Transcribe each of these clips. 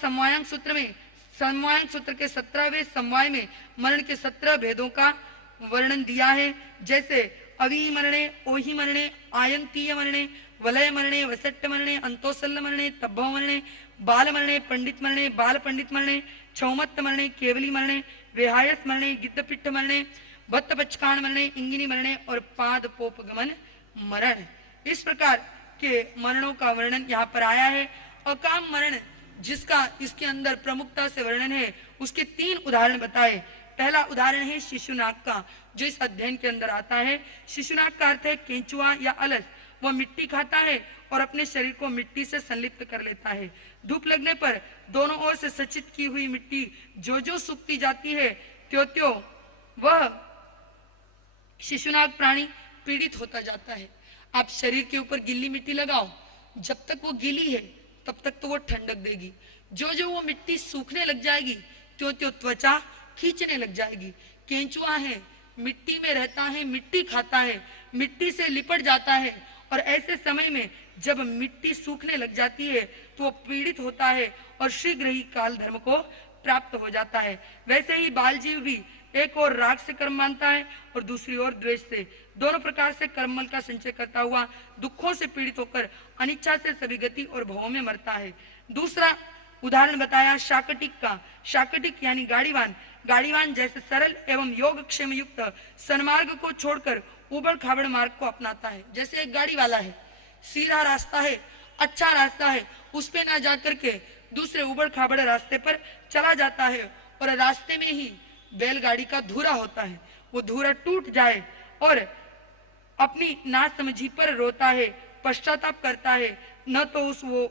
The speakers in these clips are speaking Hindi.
समवायांग सूत्र में समवायांग सूत्र के 17वें समवाय में मरण के 17 भेदों का वर्णन दिया है। जैसे अवी मरणे, ओहि मरणे, आयंतीय मरणे, वलय मरणे, वसट्ट मरणे, अंतोसल्ल मरणे, तब्भव मरणे, बाल मरणे, पंडित मरणे, बाल पंडित मरणे, छौमत्त मरणे, केवली मरणे, विहायस मरणे, गिद्धपिट्ठ मरणे, भत्त पचकान मरणे, इंगिनी मरणे और पाद पोपगमन मरण। इस प्रकार के मरणों का वर्णन यहाँ पर आया है। अकाम मरण जिसका इसके अंदर प्रमुखता से वर्णन है, उसके 3 उदाहरण बताए। पहला उदाहरण है शिशुनाग का, जो इस अध्ययन के अंदर आता है। शिशुनाग का अर्थ है केंचुआ या अलस। वह मिट्टी खाता है और अपने शरीर को मिट्टी से संलिप्त कर लेता है। धूप लगने पर दोनों ओर से सचित की हुई मिट्टी जो जो सूखती जाती है, त्यों त्यों वह शिशुनाग प्राणी पीड़ित होता जाता है। आप शरीर के ऊपर गीली मिट्टी लगाओ, जब तक वो गीली है तब तक तो वो ठंडक देगी। जो जो वो मिट्टी सूखने लग जाएगी, त्यों त्यों त्वचा खींचने लग जाएगी। केंचुआ है, मिट्टी में रहता है, मिट्टी खाता है, मिट्टी से लिपट जाता है, और ऐसे समय में जब मिट्टी सूखने लग जाती है तो वो पीड़ित होता है और शीघ्र ही काल धर्म को प्राप्त हो जाता है। वैसे ही बाल जीव भी एक और राग से कर्म मानता है और दूसरी ओर द्वेष से। दोनों प्रकार से कर्मल का संचय करता हुआ दुखों से पीड़ित होकर अनिच्छा से सभी गति और भवों में मरता है। दूसरा उदाहरण बताया शाकटिक का। शाकटिक यानी गाड़ीवान। गाड़ीवान जैसे सरल एवं योगक्षेम युक्त सन्मार्ग को छोड़कर उबड़ खाबड़ मार्ग को अपनाता है। जैसे एक गाड़ी वाला है, सीधा रास्ता है, अच्छा रास्ता है, उस पे ना जाकर के दूसरे उबड़ खाबड़ रास्ते पर चला जाता है, और रास्ते में ही बैलगाड़ी का धूरा होता है। वो धूरा टूट जाए और अपनी नासमझी पर रोता है, पश्चाताप करता है। न तो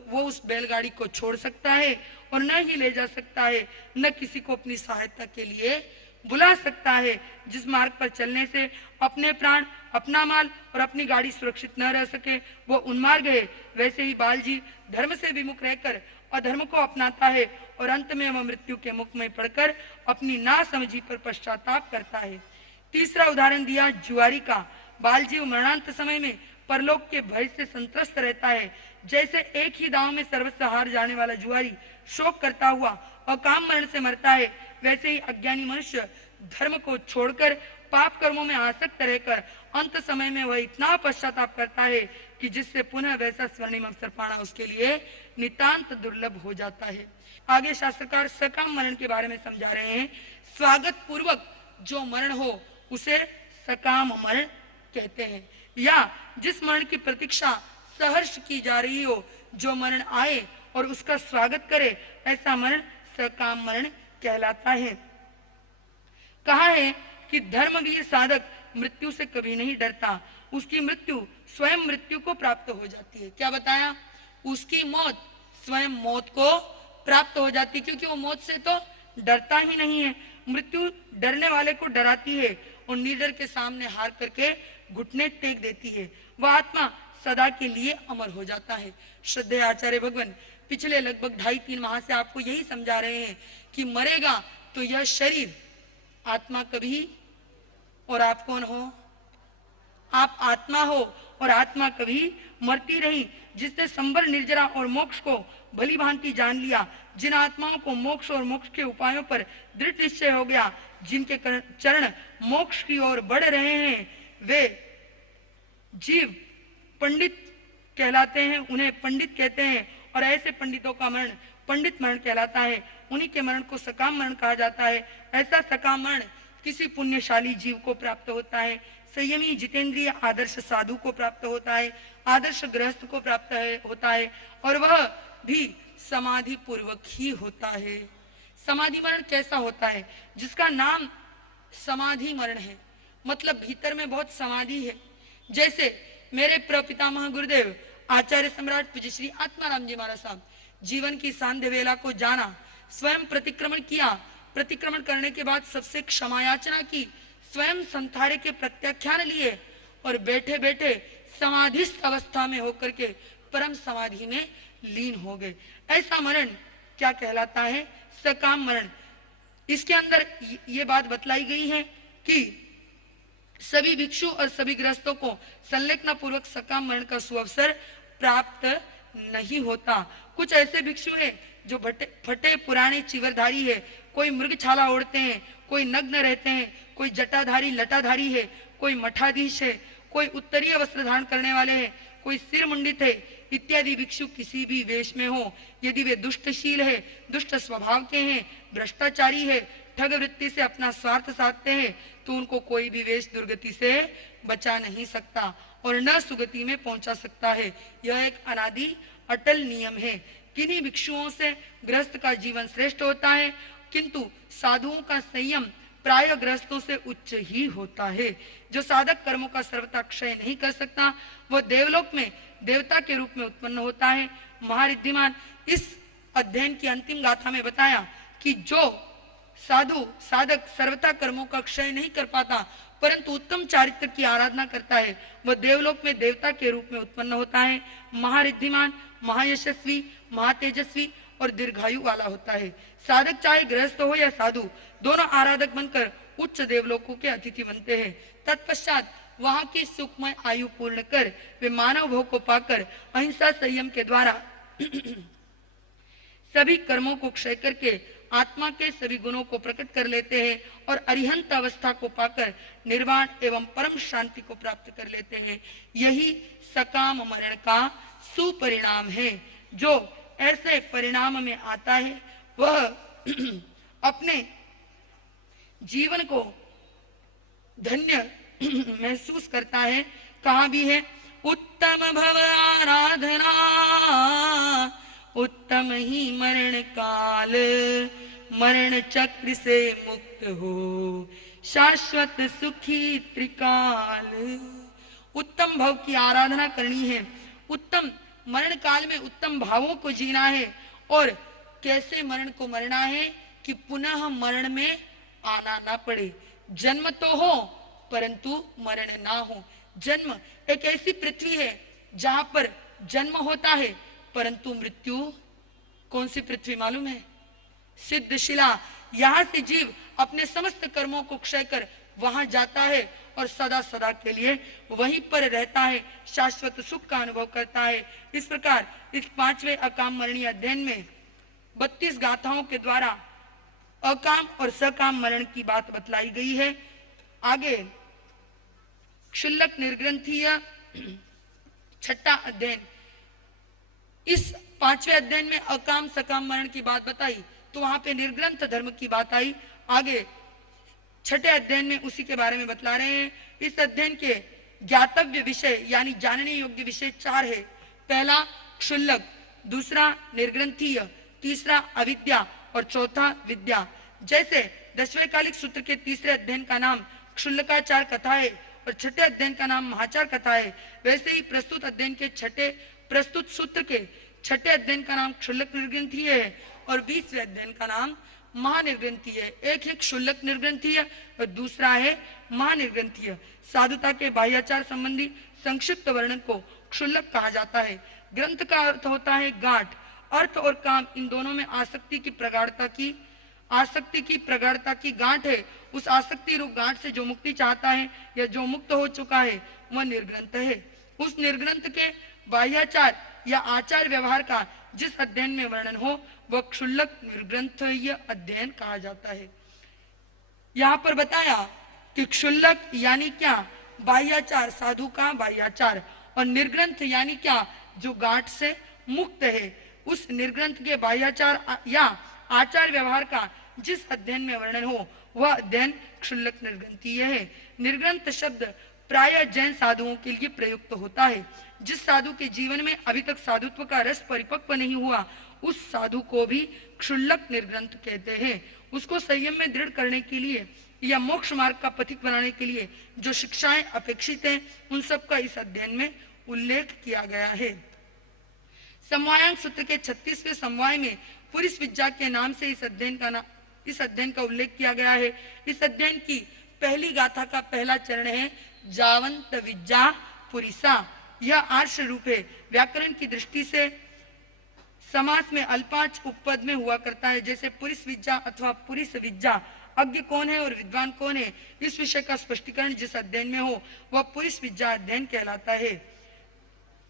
वो उस बैलगाड़ी को छोड़ सकता है और न ही ले जा सकता है, न किसी को अपनी सहायता के लिए बुला सकता है। जिस मार्ग पर चलने से अपने प्राण, अपना माल और अपनी गाड़ी सुरक्षित न रह सके, वो उन्मार्ग है। वैसे ही बाल जी धर्म से विमुख रहकर अधर्म को अपनाता है और अंत में वह मृत्यु के मुख में पड़कर अपनी नासमझी पर पश्चाताप करता है। तीसरा उदाहरण दिया जुआरी का। बाल जीव मरणांत समय में परलोक के भय से संत्रस्त रहता है। जैसे एक ही दांव में सर्वस्व हार जाने वाला जुआरी शोक करता हुआ अकाम मरण से मरता है, वैसे ही अज्ञानी मनुष्य धर्म को छोड़कर पाप कर्मों में आसक्त रहकर अंत समय में वह इतना पश्चाताप करता है कि जिससे पुनः वैसा स्वर्णिम अवसर पाना उसके लिए नितांत दुर्लभ हो जाता है। आगे शास्त्रकार सकाम मरण के बारे में समझा रहे हैं। स्वागत पूर्वक जो मरण हो उसे सकाम मरण कहते हैं, या जिस मरण की प्रतीक्षा सहर्ष की जा रही हो, जो मरण आए और उसका स्वागत करे, ऐसा मरण सकाम मरण कहलाता है। कहा है कि धर्मवीर साधक मृत्यु से कभी नहीं डरता, उसकी मृत्यु स्वयं मृत्यु को प्राप्त हो जाती है। क्या बताया? उसकी मौत स्वयं मौत को प्राप्त हो जाती है, क्योंकि वो मौत से तो डरता ही नहीं है। मृत्यु डरने वाले को डराती है और निडर के सामने हार करके घुटने टेक देती है। वह आत्मा सदा के लिए अमर हो जाता है। श्रद्धेय आचार्य भगवान पिछले लगभग 2.5-3 माह से आपको यही समझा रहे हैं कि मरेगा तो यह शरीर, आत्मा कभी, और आप कौन हो? आप आत्मा हो और आत्मा कभी मरती नहीं। जिसने संबर निर्जरा और मोक्ष को भली भांति जान लिया, जिन आत्माओं को मोक्ष और मोक्ष के उपायों पर दृढ़ निश्चय हो गया, जिनके चरण मोक्ष की ओर बढ़ रहे हैं, वे जीव पंडित कहलाते हैं, उन्हें पंडित कहते हैं। और ऐसे पंडितों का मरण पंडित मरण कहलाता है। उन्हीं के मरण को सकाम मरण कहा जाता है। ऐसा सकाम मरण किसी पुण्यशाली जीव को प्राप्त होता है, संयमी जितेंद्रिय आदर्श साधु को प्राप्त होता है, आदर्श गृहस्थ को प्राप्त होता है, और वह भी समाधि पूर्वक ही होता है। समाधि मरण कैसा होता है? जिसका नाम समाधि मरण है, मतलब भीतर में बहुत समाधि है। जैसे मेरे प्रपितामह गुरुदेव आचार्य सम्राट पूज्य श्री आत्माराम जी महाराज साहब जीवन की सांध्य वेला को जाना, स्वयं प्रतिक्रमण किया, प्रतिक्रमण करने के बाद सबसे क्षमा याचना की, स्वयं संथारे के प्रत्याख्यान लिए और बैठे बैठे समाधिस्थ अवस्था में होकर के परम समाधि में लीन हो गए। ऐसा मरण क्या कहलाता है? सकाम मरण। इसके अंदर ये बात बतलाई गई है कि सभी भिक्षु और सभी गृहस्थों को संलग्न पूर्वक सकाम मरण का सुअवसर प्राप्त नहीं होता। कुछ ऐसे भिक्षु हैं जो फटे पुराने चीवरधारी है, कोई मृगछाला ओढ़ते हैं, कोई नग्न रहते हैं, कोई जटाधारी लटाधारी है, कोई मठाधीश है, कोई उत्तरीय वस्त्र धारण करने वाले हैं, कोई सिर मुंडित है इत्यादि भिक्षु किसी भी वेश में हो, यदि वे दुष्टशील है, दुष्ट स्वभाव के हैं, भ्रष्टाचारी है, ठग वृत्ति से अपना स्वार्थ साधते हैं, तो उनको कोई भी वेश दुर्गति से बचा नहीं सकता और न सुगति में पहुंचा सकता है। यह एक अनादि अटल नियम है। किन्हीं भिक्षुओं से गृहस्थ का जीवन श्रेष्ठ होता है, किंतु साधुओं का संयम प्राय गृहस्थों से उच्च ही होता है। जो साधक कर्मों का सर्वथा क्षय नहीं कर सकता, वह देवलोक में देवता के रूप में उत्पन्न होता है। महारिद्धिमान इस अध्ययन की अंतिम गाथा में बताया कि जो साधु साधक सर्वथा कर्मों का क्षय नहीं कर पाता, परंतु उत्तम चारित्र की आराधना करता है, वह देवलोक में देवता के रूप में उत्पन्न होता है। महारिद्धिमान, महायशस्वी, महातेजस्वी और दीर्घायु वाला होता है। साधक चाहे गृहस्थ हो या साधु, दोनों आराधक बनकर उच्च देवलोकों के अतिथि बनते हैं। तत्पश्चात वहां की सुखमय आयु पूर्ण कर वे मानव भोग को पाकर अहिंसा संयम के द्वारा सभी कर्मों को क्षय करके आत्मा के सभी गुणों को प्रकट कर लेते हैं और अरिहंत अवस्था को पाकर निर्वाण एवं परम शांति को प्राप्त कर लेते हैं। यही सकाम मरण का सुपरिणाम है। जो ऐसे परिणाम में आता है वह अपने जीवन को धन्य महसूस करता है। कहा भी है, उत्तम भव आराधना उत्तम ही मरण काल, मरण चक्र से मुक्त हो शाश्वत सुखी त्रिकाल। उत्तम भाव की आराधना करनी है, उत्तम मरण काल में उत्तम भावों को जीना है और कैसे मरण को मरना है कि पुनः मरण में आना ना पड़े। जन्म तो हो परंतु मरण ना हो। जन्म एक ऐसी पृथ्वी है जहां पर जन्म होता है परंतु मृत्यु कौन सी पृथ्वी मालूम है? सिद्ध शिला। यहां से जीव अपने समस्त कर्मों को क्षय कर वहां जाता है और सदा सदा के लिए वहीं पर रहता है, शाश्वत सुख का अनुभव करता है। इस प्रकार इस 5वें अकाम मरणीय अध्ययन में 32 गाथाओं के द्वारा अकाम और सकाम मरण की बात बतलाई गई है। आगे क्षुल्लक निर्ग्रंथीय 6ठा अध्ययन। इस 5वें अध्ययन में अकाम सकाम मरण की बात बताई तो वहां पे निर्ग्रंथ धर्म की बात आई। आगे 6ठे अध्ययन में उसी के बारे में बतला रहे हैं। इस अध्ययन के ज्ञातव्य विषय यानी जानने योग्य विषय 4 है। पहला क्षुल्लक, दूसरा निर्ग्रंथीय, तीसरा अविद्या और चौथा विद्या। जैसे 10वें कालिक सूत्र के तीसरे अध्ययन का नाम क्षुल्लकाचार कथा है और 6ठे अध्ययन का नाम महाचार कथा है, वैसे ही प्रस्तुत अध्ययन के 6ठे प्रस्तुत सूत्र के 6ठे अध्ययन का नाम क्षुल्लक निर्ग्रंथीय है और 20वें अध्ययन का नाम महानिर्ग्रंथीय है। एक है क्षुल्लक निर्ग्रंथीय और दूसरा है महानिर्ग्रंथीय। साधुता के बाह्याचार संबंधी संक्षिप्त वर्णन को क्षुल्लक कहा जाता है। ग्रंथ का अर्थ होता है गांठ। अर्थ और काम इन दोनों में आसक्ति की प्रगाढ़ता की गांठ है। उस आसक्ति रूप गांठ से जो मुक्ति चाहता है या जो मुक्त हो चुका है वह निर्ग्रंथ है। उस निर्ग्रंथ के बाह्याचार या आचार व्यवहार का जिस अध्ययन में वर्णन हो वह क्षुल्लक निर्ग्रंथीय अध्ययन कहा जाता है। यहाँ पर बताया कि क्षुल्लक यानी क्या, बाह्याचार, साधु का बाह्याचार, और निर्ग्रंथ यानी क्या, जो गांठ से मुक्त है। उस निर्ग्रंथ के बाह्याचार या आचार व्यवहार का जिस अध्ययन में वर्णन हो वह अध्ययन क्षुल्लक निर्ग्रंथीय है। निर्ग्रंथ शब्द प्राय जैन साधुओं के लिए प्रयुक्त होता है। जिस साधु के जीवन में अभी तक साधुत्व का रस परिपक्व नहीं हुआ उस साधु को भी क्षुल्लक निर्ग्रंथ कहते हैं। उसको संयम में दृढ़ करने के लिए या मोक्ष मार्ग का पथिक बनाने के लिए जो शिक्षाएं अपेक्षित हैं उन सब का इस अध्ययन में उल्लेख किया गया है। समवायांग सूत्र के 36वें समवाय में पुरिस विद्या के नाम से इस अध्ययन का उल्लेख किया गया है। इस अध्ययन की पहली गाथा का पहला चरण है जावंत विद्या पुरिसा। यह आर्ष रूप है। व्याकरण की दृष्टि से समास में अल्पांश उपपद में हुआ करता है। जैसे पुरिस विद्या अथवा पुरिस विद्या। अज्ञ कौन है और विद्वान कौन है, इस विषय का स्पष्टीकरण जिस अध्ययन में हो वह पुरिस विद्या अध्ययन कहलाता है।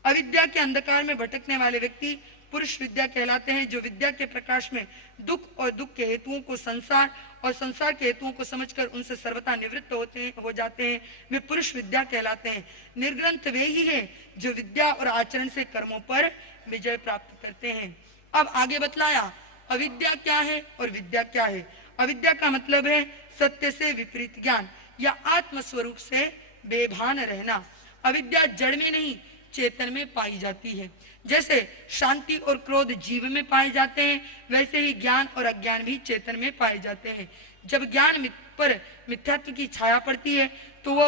अविद्या के अंधकार में भटकने वाले व्यक्ति पुरुष विद्या कहलाते हैं, जो विद्या के प्रकाश में दुख और दुख के हेतुओं को संसार और संसार के हेतुओं को समझकर उनसे सर्वथा निवृत्त हो जाते हैं, वे पुरुष विद्या कहलाते हैं। निर्ग्रंथ वे ही हैं जो विद्या और आचरण से कर्मों पर विजय प्राप्त करते हैं। अब आगे बतलाया अविद्या क्या है और विद्या क्या है। अविद्या का मतलब है सत्य से विपरीत ज्ञान या आत्म स्वरूप से बेभान रहना। अविद्या जड़ में नहीं चेतन में पाई जाती है। जैसे शांति और क्रोध जीव में पाए जाते हैं, वैसे ही ज्ञान और अज्ञान भी चेतन में पाए जाते हैं। जब ज्ञान पर मिथ्यात्व की छाया पड़ती है तो वो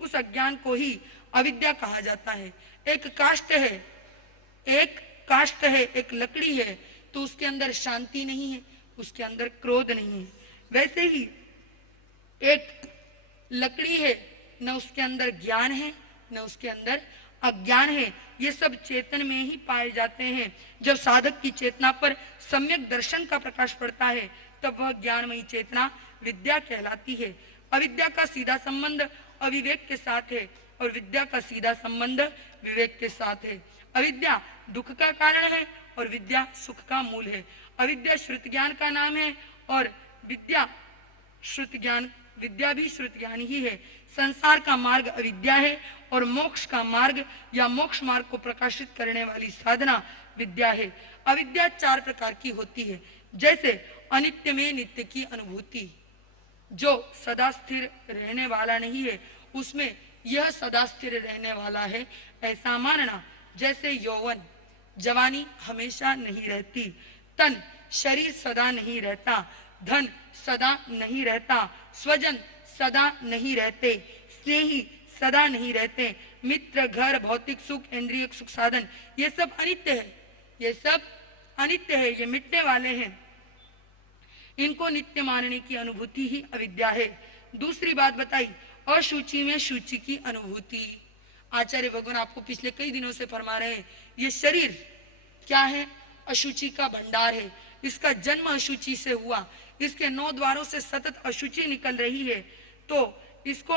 उस अज्ञान को ही अविद्या कहा जाता है। एक काष्ठ है, एक लकड़ी है, तो उसके अंदर शांति नहीं है, उसके अंदर क्रोध नहीं है। वैसे ही एक लकड़ी है, न उसके अंदर ज्ञान है न उसके अंदर अज्ञान है। ये सब चेतन में ही पाए जाते हैं। जब साधक की चेतना पर सम्यक दर्शन का प्रकाश पड़ता है तब वह ज्ञानमयी चेतना विद्या कहलाती है। अविद्या का सीधा संबंध अविवेक के साथ है और विद्या का सीधा संबंध विवेक के साथ है। अविद्या दुख का कारण है और विद्या सुख का मूल है। अविद्या श्रुत ज्ञान का नाम है और विद्या भी श्रुत ज्ञान ही है। संसार का मार्ग अविद्या है और मोक्ष का मार्ग या मोक्ष मार्ग को प्रकाशित करने वाली साधना विद्या है। अविद्या 4 प्रकार की होती है। जैसे अनित्य में नित्य की अनुभूति, जो सदा स्थिर रहने वाला नहीं है उसमें यह सदा स्थिर रहने वाला है ऐसा मानना। जैसे यौवन जवानी हमेशा नहीं रहती, तन शरीर सदा नहीं रहता, धन सदा नहीं रहता, स्वजन सदा नहीं रहते, स्नेही सदा नहीं रहते, मित्र घर भौतिक सुख इंद्रिय सुख साधन ये सब अनित्य है, ये मिटने वाले हैं। इनको नित्य मानने की अनुभूति ही अविद्या है। दूसरी बात बताई अशुचि में शुचि की अनुभूति। आचार्य भगवान आपको पिछले कई दिनों से फरमा रहे हैं ये शरीर क्या है, अशुचि का भंडार है। इसका जन्म अशुचि से हुआ, इसके 9 द्वारों से सतत अशुचि निकल रही है, तो इसको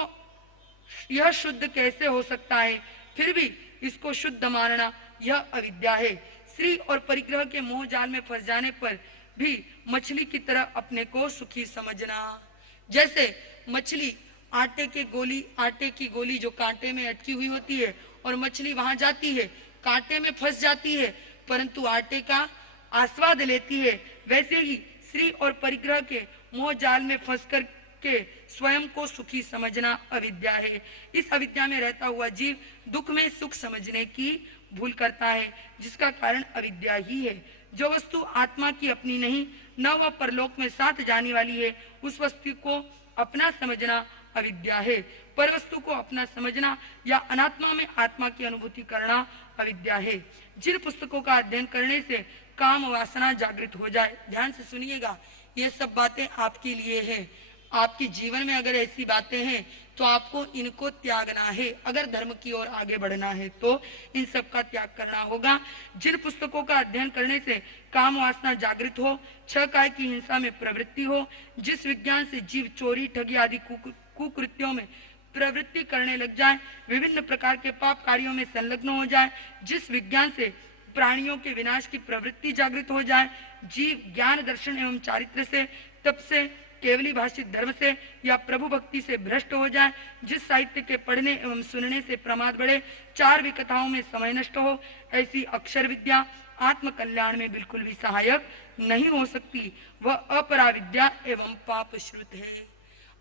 यह शुद्ध कैसे हो सकता है? फिर भी इसको शुद्ध मानना यह अविद्या है। स्त्री और परिग्रह के मोह जाल में फंस जाने पर भी मछली की तरह अपने को सुखी समझना। जैसे मछली आटे की गोली जो कांटे में अटकी हुई होती है और मछली वहां जाती है, कांटे में फंस जाती है परंतु आटे का आस्वाद लेती है, वैसे ही स्त्री और परिग्रह के मोह जाल में फंसकर के स्वयं को सुखी समझना अविद्या है। इस अविद्या में रहता हुआ जीव दुख में सुख समझने की भूल करता है, जिसका कारण अविद्या ही है। जो वस्तु आत्मा की अपनी नहीं न वह परलोक में साथ जाने वाली है, उस वस्तु को अपना समझना अविद्या है। पर वस्तु को अपना समझना या अनात्मा में आत्मा की अनुभूति करना अविद्या है। जिन पुस्तकों का अध्ययन करने से काम वासना जागृत हो जाए, ध्यान से सुनिएगा, ये सब बातें आपके लिए है। आपके जीवन में अगर ऐसी बातें हैं तो आपको इनको त्यागना है। अगर धर्म की ओर आगे बढ़ना है तो इन सब का त्याग करना होगा। जिन पुस्तकों का अध्ययन करने से काम वासना जागृत हो, 6 काय की हिंसा में प्रवृत्ति हो, जिस विज्ञान से जीव चोरी ठगी आदि कुकृत्यों में प्रवृत्ति करने लग जाए, विभिन्न प्रकार के पाप कार्यों में संलग्न हो जाए, जिस विज्ञान से प्राणियों के विनाश की प्रवृत्ति जागृत हो जाए, जीव ज्ञान दर्शन एवं चारित्र से तप से केवली भाषित धर्म से या प्रभु भक्ति से भ्रष्ट हो जाए, जिस साहित्य के पढ़ने एवं सुनने से प्रमाद बढ़े, 4 विकथाओं में समय नष्ट हो, ऐसी अक्षर विद्या आत्म कल्याण में बिल्कुल भी सहायक नहीं हो सकती। वह अपरा विद्या एवं पाप श्रुत है।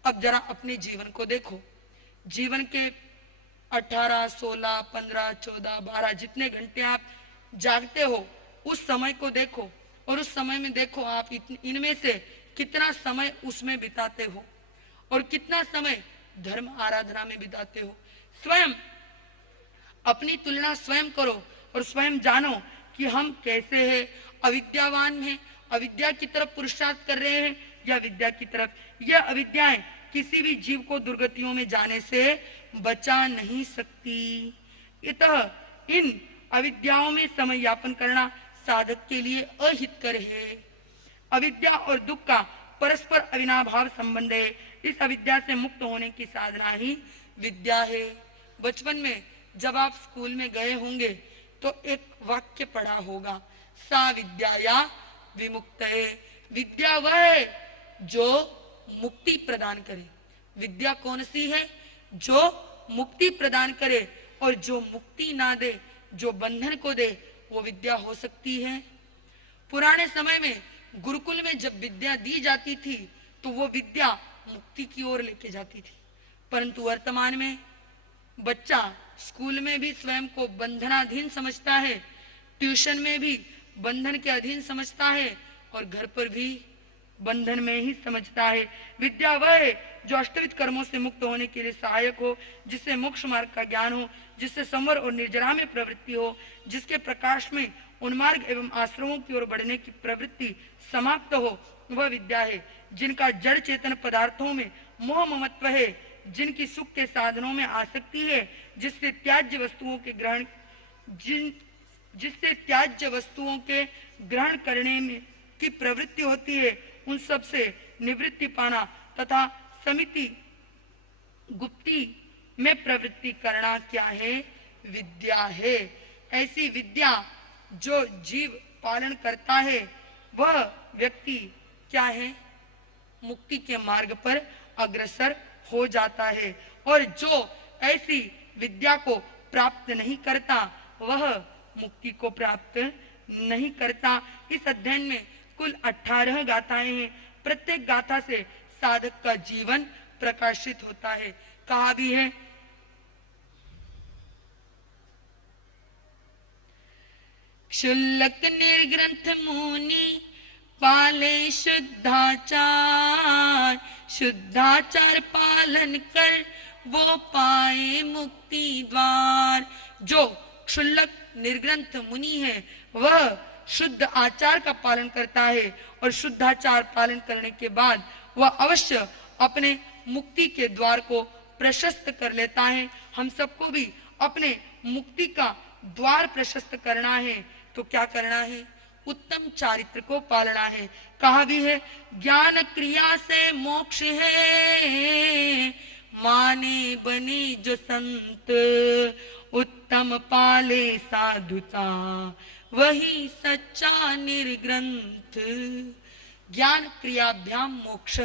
अब जरा अपने जीवन को देखो, जीवन के 18, 16, 15, 14, 12 जितने घंटे आप जागते हो उस समय को देखो और उस समय में देखो आप इनमें से कितना समय उसमें बिताते हो और कितना समय धर्म आराधना में बिताते हो। स्वयं अपनी तुलना स्वयं करो और स्वयं जानो कि हम कैसे हैं, अविद्यावान हैं, अविद्या की तरफ पुरुषार्थ कर रहे हैं या विद्या की तरफ। यह अविद्याएं किसी भी जीव को दुर्गतियों में जाने से बचा नहीं सकती। इतः इन अविद्याओं में समय यापन करना साधक के लिए अहितकर है। अविद्या और दुख का परस्पर अविनाभाव संबंध है। इस अविद्या से मुक्त होने की साधना ही विद्या है। बचपन में जब आप स्कूल में गए होंगे तो एक वाक्य पढ़ा होगा, सा विद्याया विमुक्तये। विद्या वह है जो मुक्ति प्रदान करे। विद्या कौन सी है? जो मुक्ति प्रदान करे, और जो मुक्ति ना दे, जो बंधन को दे, वो विद्या हो सकती है। पुराने समय में गुरुकुल में जब विद्या दी जाती थी तो वो विद्या मुक्ति की ओर लेके जाती थी, परंतु वर्तमान में बच्चा स्कूल में भी स्वयं को बंधनाधीन समझता है, ट्यूशन में भी बंधन के अधीन समझता है, और घर पर भी बंधन में ही समझता है। विद्या वह है जो अष्टविध कर्मों से मुक्त होने के लिए सहायक हो, जिससे मोक्ष मार्ग का ज्ञान हो, जिससे संवर और निर्जरा में प्रवृत्ति हो, जिसके प्रकाश में उन्मार्ग एवं आश्रमों की ओर बढ़ने की प्रवृत्ति समाप्त हो, वह विद्या है। जिनका जड़ चेतन पदार्थों में मोह ममत्व है, जिनकी सुख के साधनों में आसक्ति है, जिससे त्याज्य वस्तुओं के ग्रहण करने में की प्रवृत्ति होती है, उन सब से निवृत्ति पाना तथा समिति गुप्ती में प्रवृत्ति करना क्या है? विद्या है। ऐसी विद्या जो जीव पालन करता है वह व्यक्ति क्या है? मुक्ति के मार्ग पर अग्रसर हो जाता है, और जो ऐसी विद्या को प्राप्त नहीं करता वह मुक्ति को प्राप्त नहीं करता। इस अध्ययन में कुल 18 गाथाएं हैं। प्रत्येक गाथा से साधक का जीवन प्रकाशित होता है। कहा भी है, क्षुल्लक निर्ग्रंथ मुनि पाले शुद्धाचार, शुद्धाचार पालन कर वो पाए मुक्ति द्वार। जो क्षुल्लक निर्ग्रंथ मुनि है वह शुद्ध आचार का पालन करता है, और शुद्धाचार पालन करने के बाद वह अवश्य अपने मुक्ति के द्वार को प्रशस्त कर लेता है। हम सबको भी अपने मुक्ति का द्वार प्रशस्त करना है, तो क्या करना है? उत्तम चारित्र को पालना है। कहा भी है, ज्ञान क्रिया से मोक्ष है, माने बने जो संत, उत्तम पाले साधुता, वही सच्चा निर्ग्रंथ। ज्ञान क्रियाभ्याम मोक्ष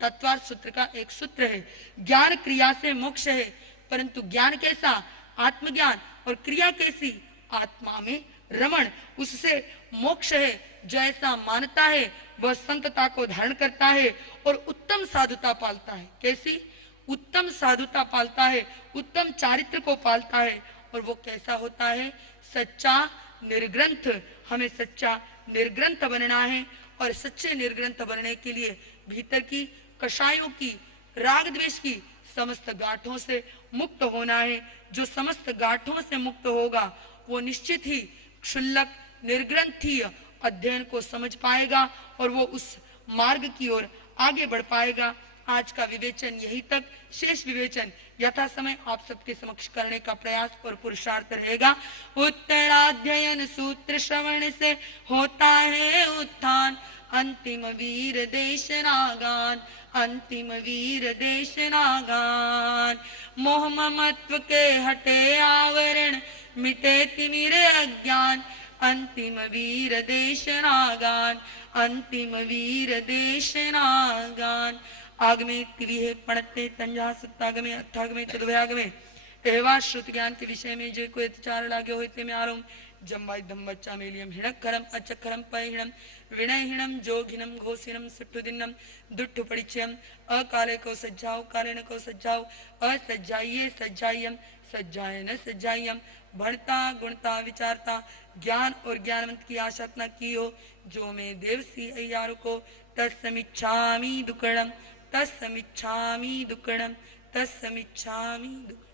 तत्वार्थ सूत्र का एक सूत्र है। ज्ञान क्रिया से मोक्ष है, परंतु ज्ञान कैसा? आत्मज्ञान। और क्रिया कैसी? आत्मा में रमण, उससे मोक्ष है। जो ऐसा मानता है वह संतता को धारण करता है और उत्तम साधुता पालता है। कैसी? उत्तम साधुता पालता है, उत्तम चारित्र को पालता है। और वो कैसा होता है? सच्चा निर्ग्रंथ। हमें सच्चा निर्ग्रंथ बनना है, और सच्चे निर्ग्रंथ बनने के लिए भीतर की कषायों की, राग द्वेष की समस्त गांठों से मुक्त होना है। जो समस्त गांठों से मुक्त होगा वो निश्चित ही क्षुल्लक निर्ग्रंथीय अध्ययन को समझ पाएगा, और वो उस मार्ग की ओर आगे बढ़ पाएगा। आज का विवेचन यही तक। शेष विवेचन यथा समय आप सबके समक्ष करने का प्रयास और पुरुषार्थ रहेगा। उत्तराध्ययन सूत्र श्रवण से होता है उत्थान, अंतिम वीर देशनागान, अंतिम वीर देशनागान। मोह ममत्व के हटे आवरण, मिटे तिमिर अज्ञान, अंतिम वीर देशनागान, अंतिम वीर देशनागान। आगमे तिविहे पणते तंजा सुत्तागमे अथागमे तद्वयागमे एवा श्रुत ज्ञान के विषय में जो कोई चार लागे होते में आरोम जम्बाई धम्बच्चा मेलियम हिणखरम अचखरम पैहिणम विनयहीणम जोगिनम घोषिनम सुट्टुदिनम दुट्टु परिचयम अकाले को सज्जाओ काले न को सज्जाओ असज्जाइये सज्जायम सज्जाय न सज्जायम भणता गुणता विचारता ज्ञान और ज्ञानवंत की आशा न की हो जो मैं देवसी अय्यार को तत्समिच्छामि दुक्कडम तत्समिच्छामि दुक्कडम तत्समिच्छामि दुक्कडम।